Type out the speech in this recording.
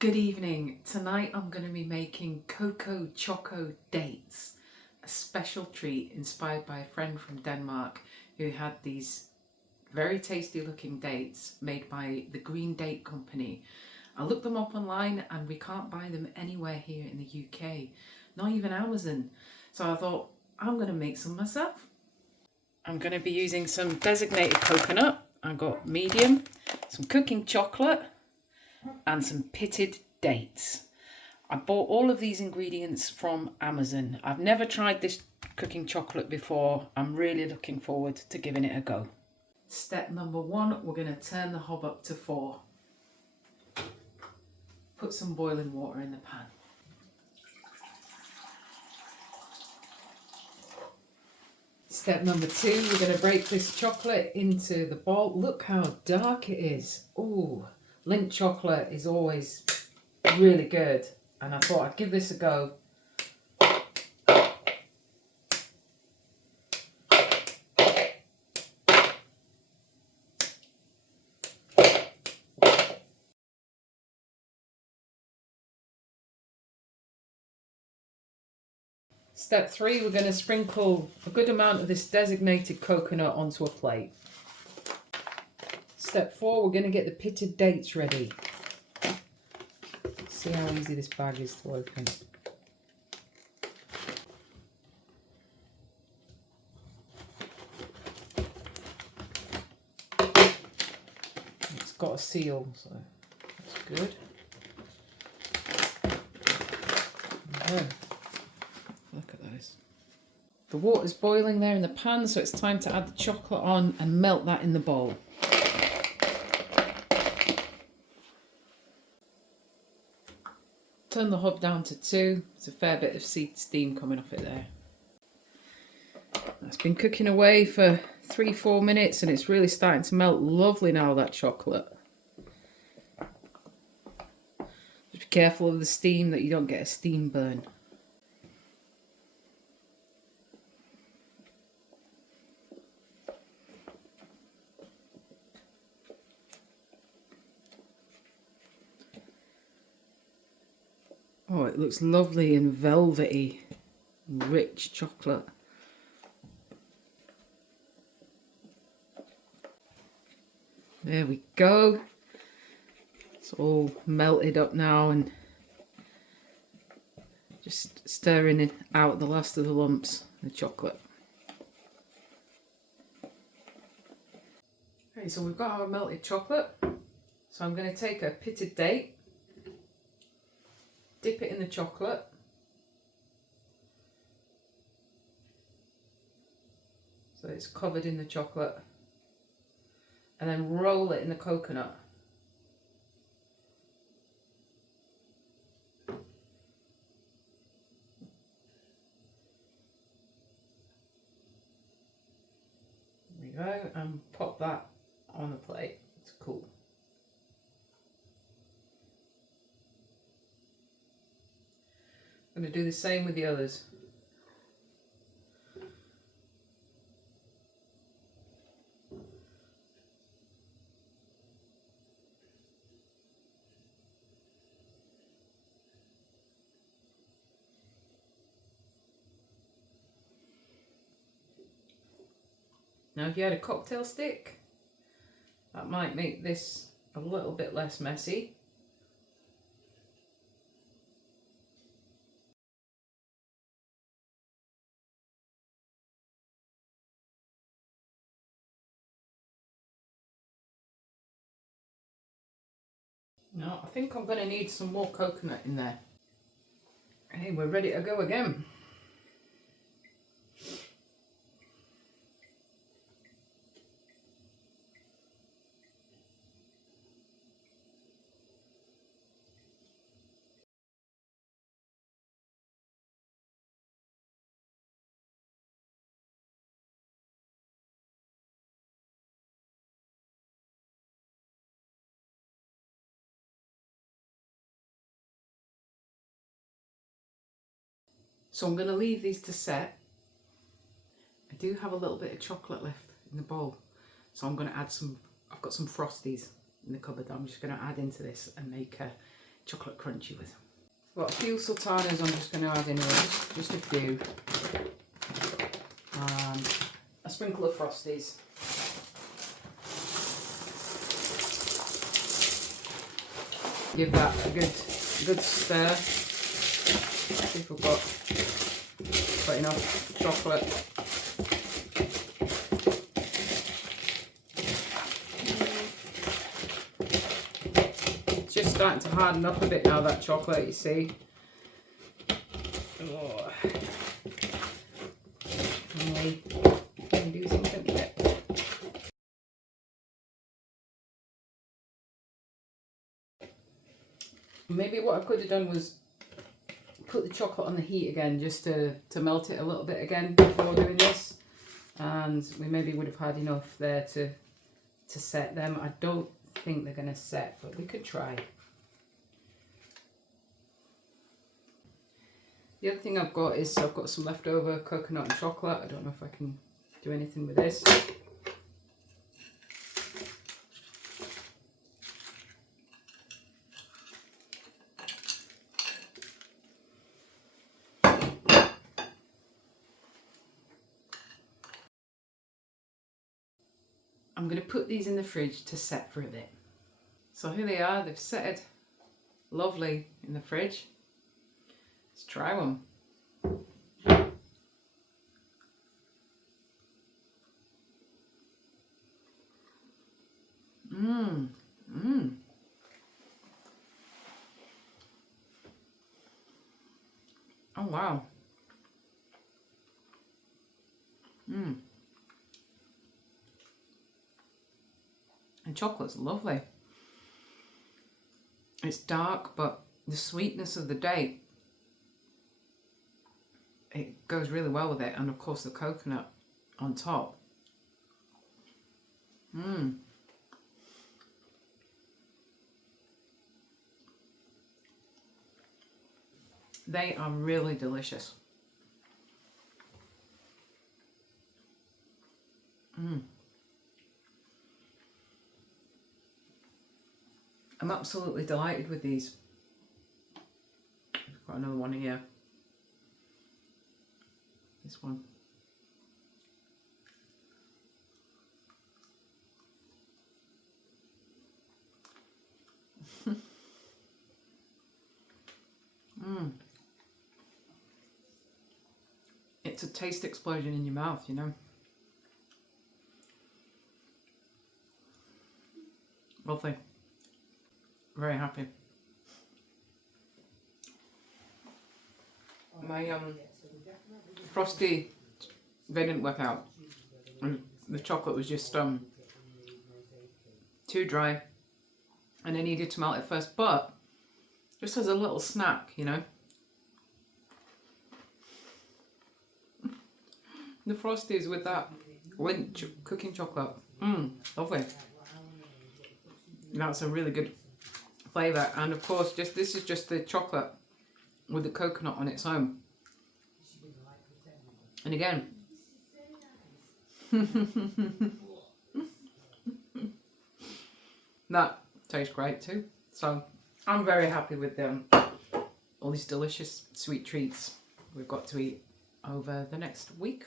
Good evening. Tonight I'm going to be making Coco Choco dates, a special treat inspired by a friend from Denmark who had these very tasty looking dates made by the Green Date Company. I looked them up online and we can't buy them anywhere here in the UK, not even Amazon. So I thought I'm going to make some myself. I'm going to be using some desicnated coconut. I got medium, some cooking chocolate, and some pitted dates. I bought all of these ingredients from Amazon. I've never tried this cooking chocolate before. I'm really looking forward to giving it a go. Step number 1, we're going to turn the hob up to 4. Put some boiling water in the pan. Step number 2, we're going to break this chocolate into the bowl. Look how dark it is. Ooh. Lindt chocolate is always really good, and I thought I'd give this a go. Step 3, we're going to sprinkle a good amount of this desicnated coconut onto a plate. Step 4, we're going to get the pitted dates ready. See how easy this bag is to open. It's got a seal, so that's good. Oh, look at those. The water's boiling there in the pan, so it's time to add the chocolate on and melt that in the bowl. Turn the hob down to 2. There's a fair bit of steam coming off it there. It's been cooking away for 3-4 minutes and it's really starting to melt lovely now, that chocolate. Just be careful of the steam that you don't get a steam burn. Oh, it looks lovely and velvety, rich chocolate. There we go. It's all melted up now and just stirring out the last of the lumps of the chocolate. Okay, so we've got our melted chocolate. So I'm going to take a pitted date, dip it in the chocolate, so it's covered in the chocolate, and then roll it in the coconut. There we go, and pop that on the plate. It's cool. I'm going to do the same with the others. Now if you had a cocktail stick, that might make this a little bit less messy. Now I think I'm going to need some more coconut in there. Hey, we're ready to go again. So I'm going to leave these to set. I do have a little bit of chocolate left in the bowl, so I'm going to add some, I've got some Frosties in the cupboard that I'm just going to add into this and make a chocolate crunchy with. Got a few sultanas I'm just going to add in here, just a few. A sprinkle of Frosties. Give that a good stir. See if we've got enough chocolate. It's just starting to harden up a bit now, that chocolate, you see. Oh. Can we do something with it? Maybe what I could have done was put the chocolate on the heat again, just to melt it a little bit again before doing this, and we maybe would have had enough there to set them. I don't think they're going to set, but we could try. The other thing I've got is I've got some leftover coconut and chocolate. I don't know if I can do anything with this. I'm going to put these in the fridge to set for a bit. So here they are, they've set lovely in the fridge. Let's try one. Oh wow. And chocolate's lovely. It's dark, but the sweetness of the date, it goes really well with it, and of course the coconut on top. They are really delicious. I'm absolutely delighted with these. I've got another one here. This one. It's a taste explosion in your mouth, you know. Lovely. Very happy. My Frosty, they didn't work out. And the chocolate was just too dry, and I needed to melt it first, but just as a little snack, you know. The Frosties with that Lindt cooking chocolate, lovely. That's a really good flavour, and of course, this is just the chocolate with the coconut on its own. And again, that tastes great too. So I'm very happy with all these delicious sweet treats we've got to eat over the next week.